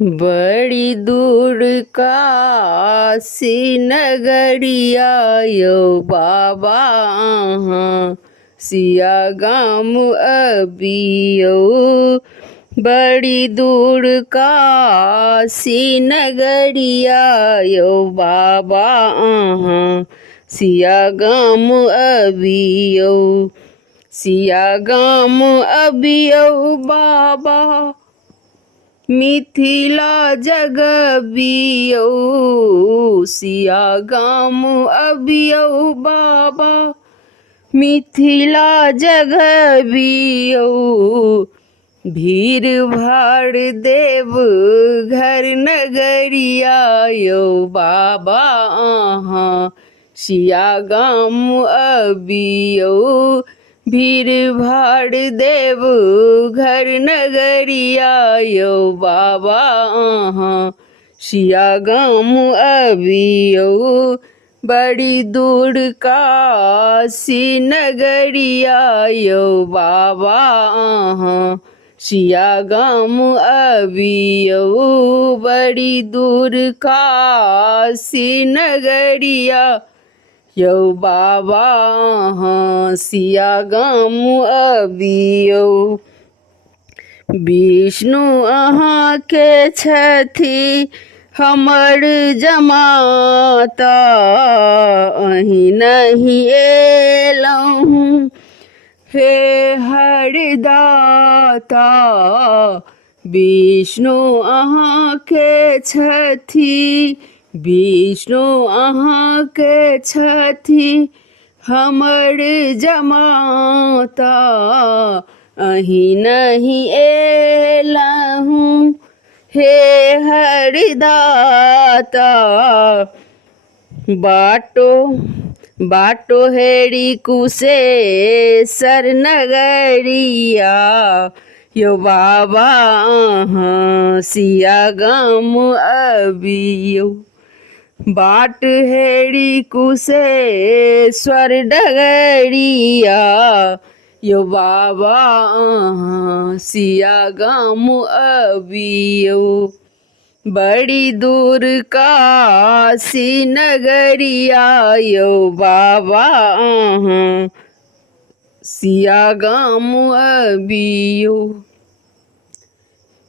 बड़ी दूर काशी नगरिया यो बाबा सिया गाम अबियो। बड़ी दूर काशी नगरिया यो बाबा सिया गाम अबियो। सिया गाम अबियो बाबा मिथिला जगबियो। सिया गाम अबियो बाबा मिथिला जगबियो। भीड़ भाड़ देव घर नगरिया यो बाबा सिया गाम अबियो। भीड़ भाड़ देव घर नगरिया यो बाबा सिया गाम अबियो। बड़ी दूर काशी नगरिया यो बाबा सिया गाम अबियो। बड़ी दूर काशी नगरिया यो बाबा सिया गाम अबियो। विष्णु अहाँ के छथि हमर जमाता अहीं नहीं एलहुँ हे हरदाता। विष्णु अहाँ के छथि विष्णु अहाँ के छथि हमर जमाता अहीं नहीं एलहुँ हे हरदाता। बाटो हेरी कुशेश्वर नगरिया यो बाबा सिया गाम अबियो। बाट हेरी कुशेश्वर डगरिया यो बाबा सिया गाम अबियो। बड़ी दूर काशी नगरिया यो बाबा सिया गाम अबियो।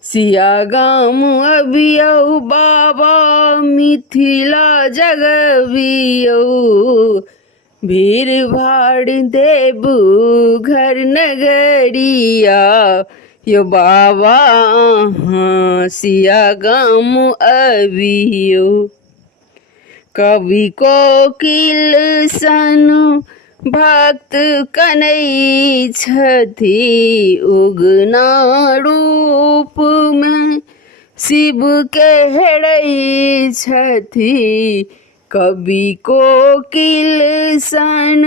सिया गाम अबियो बाबा मिथिला जगबियो। भीड़ भाड़ देव घर नगरिया यो बाबा सिया गाम अबियो। कवि कोकिल सन भक्त कनै छथि उगना रूप में शिव के हेरै छथि। कवि कोकिल सन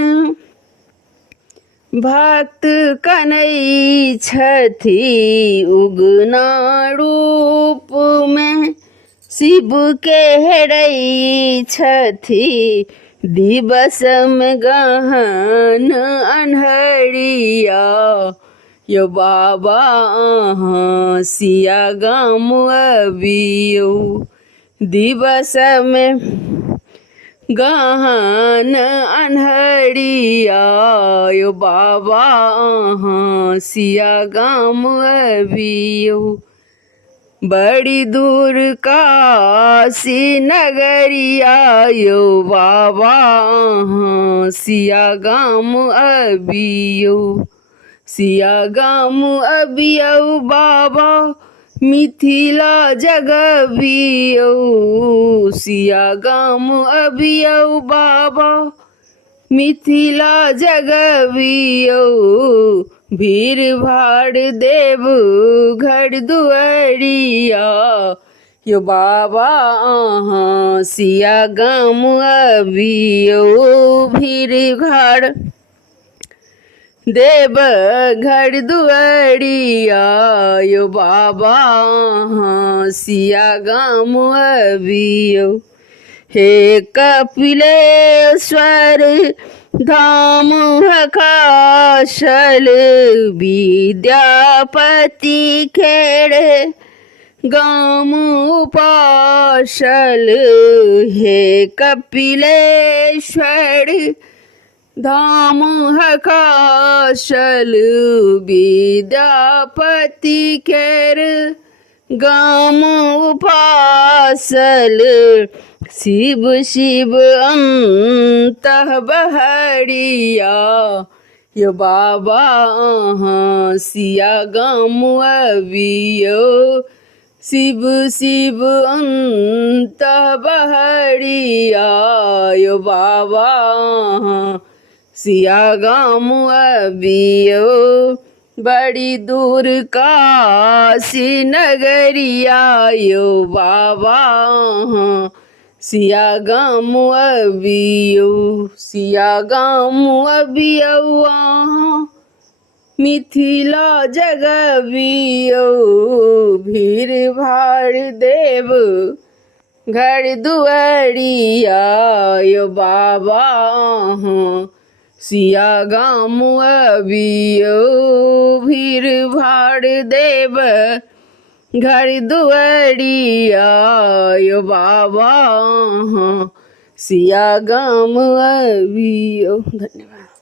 भक्त कनै छथि उगना रूप में शिव के हेरै छथि। दिवस में गहन अन्हरिया यो बाबा सिया गाम अबियो। दिवस में गहन अन्हरिया यो बाबा सिया गाम अबियो। बड़ी दूर काशी नगरिया यो बाबा सिया गाम अबियो। सिया गाम अबियो बाबा मिथिला जगबियो। सिया गाम अबियो बाबा मिथिला जगबियो। भीड़ भाड़ देव घर दुआरिया यो बाबा सिया गाम अबियो। भीड़ भाड़ देव घर दुआरिया यो बाबा सिया गाम अबियो। हे कपिलेश्वर धाम हकाशल विद्यापति खेड़ गाम उपासल हे कपिलेश्वर धाम हकाशल विद्यापति केर गाम उपासल शिव शिव अंतः बहरिया यो बाबा सिया गाम अबियो शिव शिव अंतः बहरिया यो बाबा सिया गाम अबियो बड़ी दूर काशी नगरिया यो बाबा सिया गाम अबियो सिया गाम अबियो मिथिला जगबियो भीड़ भाड़ देव घर दुआरिया यो बाबा सिया गाम अबियो भीड़ भाड़ देव घर दुआरिया यो बाबा सिया गाम अबियो। धन्यवाद।